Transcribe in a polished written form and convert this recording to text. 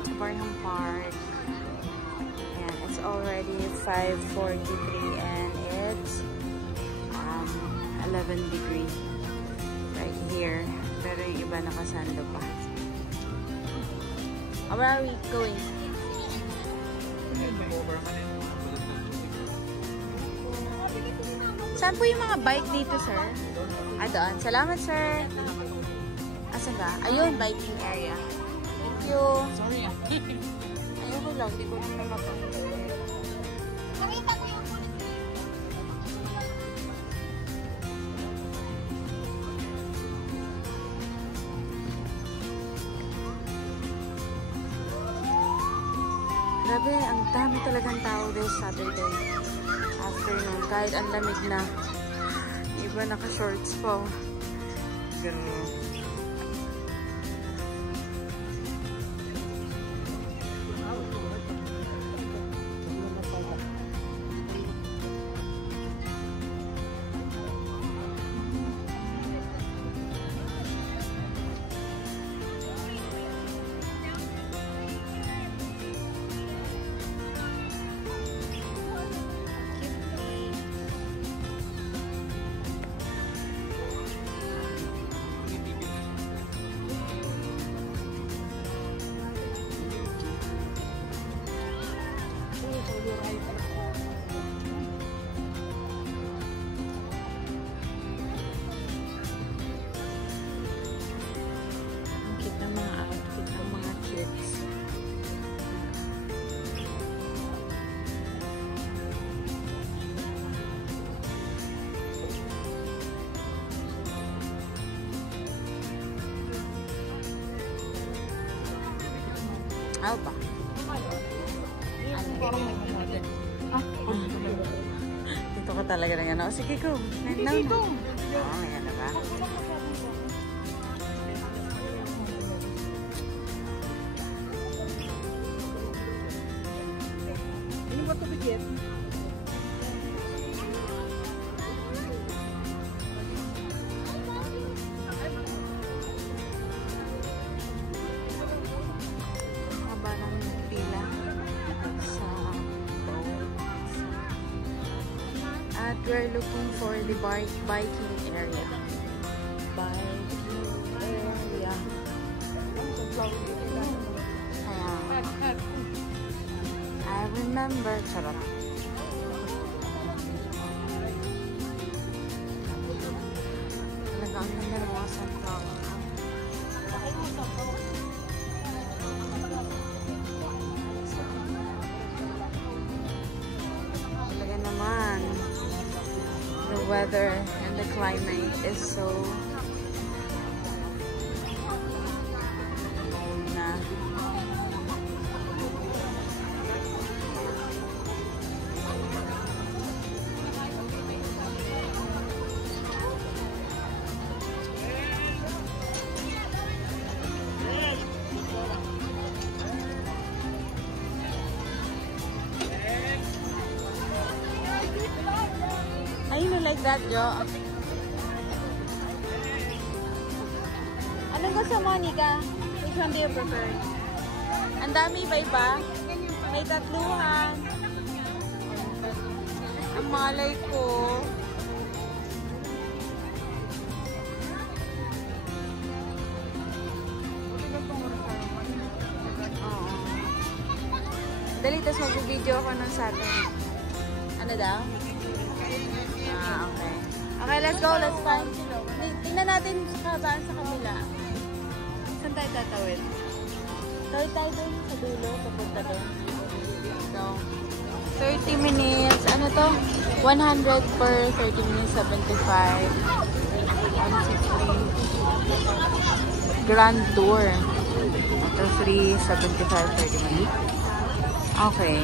welcome to Barnum Park. And it's already 5:43 and it's 11 degrees right here. Pero yung iba nakasando pa. Where are we going? Saan po yung mga bike dito, sir? Doon. Salamat, sir. Asan ba? Ayun, biking area. Thank you. Sorry. Ayoko lang. Di ko na mapapagod. Grabe, ang dami talagang tao this Saturday afternoon. Kahit ang lamig na. Iba naka-shorts po. Ganun. Ano ba? Dito ka talaga ng ano. Sige, go. Dito. Ayan na ba? Ano ba ito bigyan? We're looking for the biking area. I remember. Charot. Talagang ganda ng mga sunflower. Talaga naman. The weather and the climate is so na. You like that, Jo? Anong gusto mo, Nika? Which one do you prefer? Ang dami ba iba? May tatluhan. Ang malay ko. Dali, tas mag-video ako ng Saturday. Ano daw? Okay. Okay, let's go. Let's find. Tingnan natin sa kabaan sa kabila. Saan tayo tatawid? Tawid tayo doon sa dulo. Papunta doon. So, 30 minutes. Ano to? 100 per 30 minutes. 75. 160. Grand Tour. Ito free. 75 30 minutes. Okay.